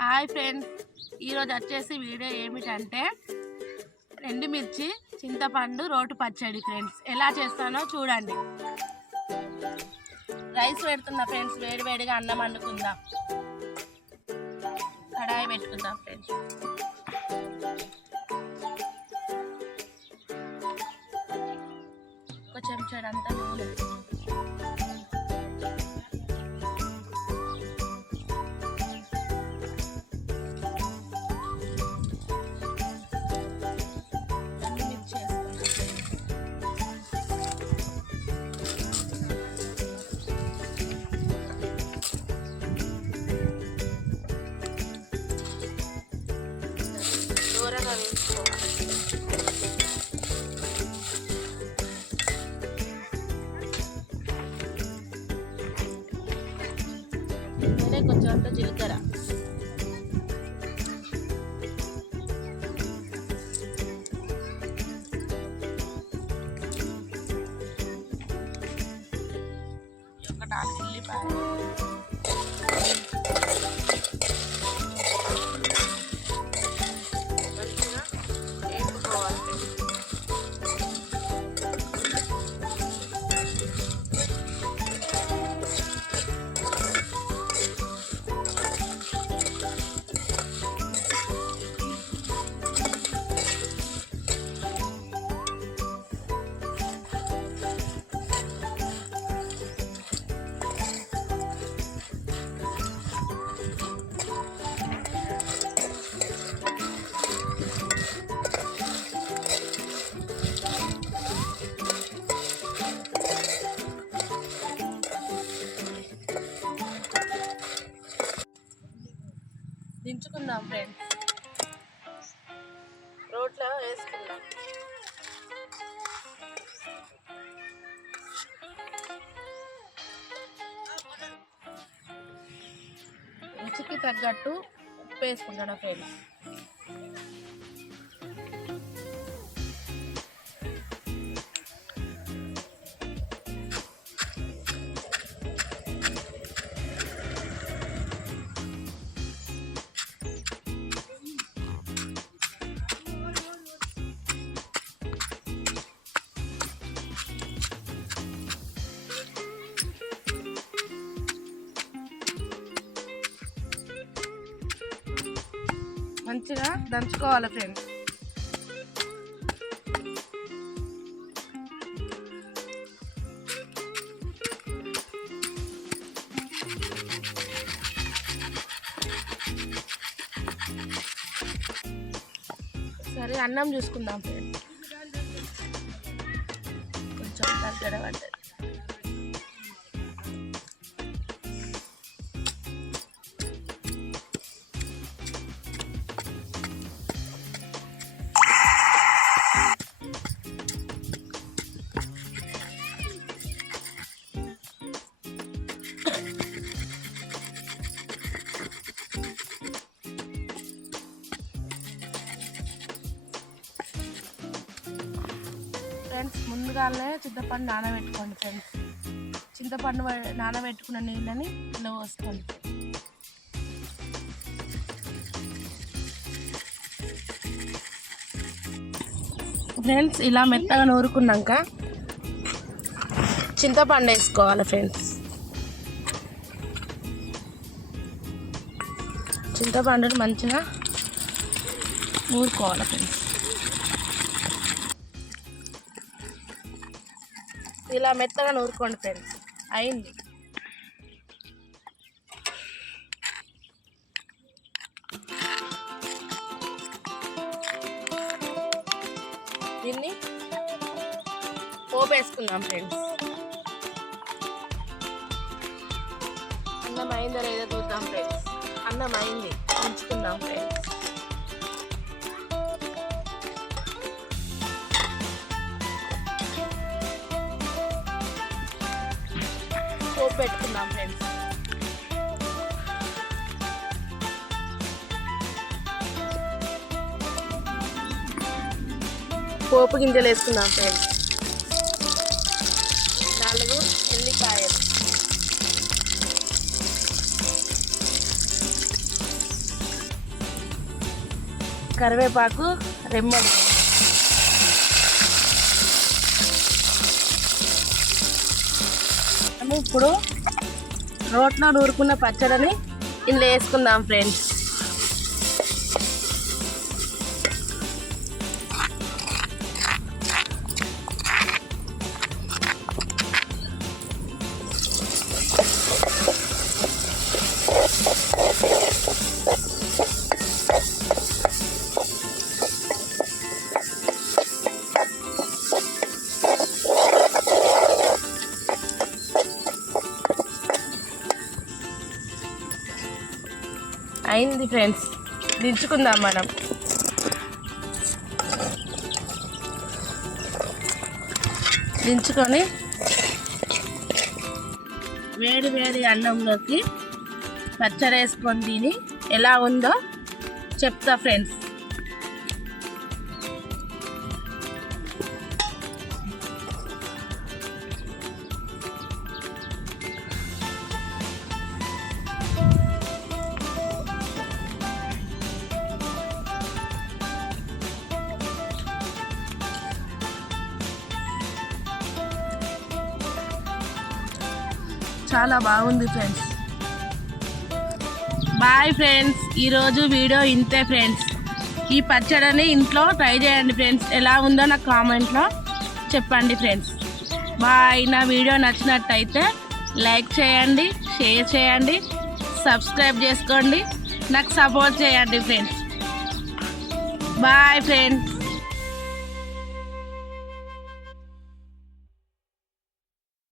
Hi friends, ఈరోజు వచ్చేసి video ఏమిటంటే ఎండుమిర్చి చింతపండు రోటు పచ్చడి. ఫ్రెండ్స్ ఎలా చేస్తానో చూడండి. రైస్ పెడుతున్నా ఫ్రెండ్స్, వేడివేడిగా అన్నం వండుకుందాం. కడాయి పెట్టుకుందాం ఫ్రెండ్స్. ఒక చెంచాడంతా నూనె, దూరంగా వేసుకోవాలి. కొంచెం అంత జీలకర్ర, ఒక 4 ఉల్లిపాయలు, దించుకుందాం ఫ్రెండ్స్. రోట్లో వేసుకుందాం. రుచికి తగ్గట్టు ఉప్పు వేసుకుంటాను ఫ్రెండ్స్. మంచిగా దంచుకోవాలి ఫ్రెండ్స్. సరే అన్నం చూసుకుందాం ఫ్రెండ్స్. కొంచెం దగ్గర పడ్డది. ఫ్రెండ్స్ ముందుగానే చింతపండు నానబెట్టుకోండి ఫ్రెండ్స్. చింతపండు నానబెట్టుకున్న నీళ్ళని ఇలా పోసుకోండి. ఫ్రెండ్స్ ఇలా మెత్తగా నూరుకున్నాక చింతపండు వేసుకోవాలి ఫ్రెండ్స్. చింతపండుని మంచిగా నూరుకోవాలి ఫ్రెండ్స్. ఇలా మెత్తగా నూరుకోండి ఫ్రెండ్స్. అయింది. దీన్ని పోపు వేసుకుందాం ఫ్రెండ్స్. అన్నం అయిందో లేదో చూద్దాం ఫ్రెండ్స్. అన్నం అయింది, ఉంచుకుందాం ఫ్రెండ్స్. పోపు పెట్టుకుందాం ఫ్రెండ్స్. పోపు గింజలు వేసుకుందాం ఫ్రెండ్స్. 4 ఎల్లిపాయలు, కరివేపాకు, రెమ్మలు. ఇప్పుడు రోట్లో నూరుకున్న పచ్చడిని ఇందులో వేసుకుందాం ఫ్రెండ్స్. అయింది ఫ్రెండ్స్, దించుకుందాం మనం. దించుకొని వేడి వేడి అన్నంలోకి పచ్చడి వేసుకొని తిని ఎలా ఉందో చెప్తా ఫ్రెండ్స్. చాలా బాగుంది ఫ్రెండ్స్. బాయ్ ఫ్రెండ్స్, ఈరోజు వీడియో ఇంతే ఫ్రెండ్స్. ఈ పచ్చడిని ఇంట్లో ట్రై చేయండి ఫ్రెండ్స్. ఎలా ఉందో నాకు కామెంట్లో చెప్పండి ఫ్రెండ్స్. బాయ్. నా వీడియో నచ్చినట్టయితే లైక్ చేయండి, షేర్ చేయండి, సబ్స్క్రైబ్ చేసుకోండి, నాకు సపోర్ట్ చేయండి ఫ్రెండ్స్. Bye friends.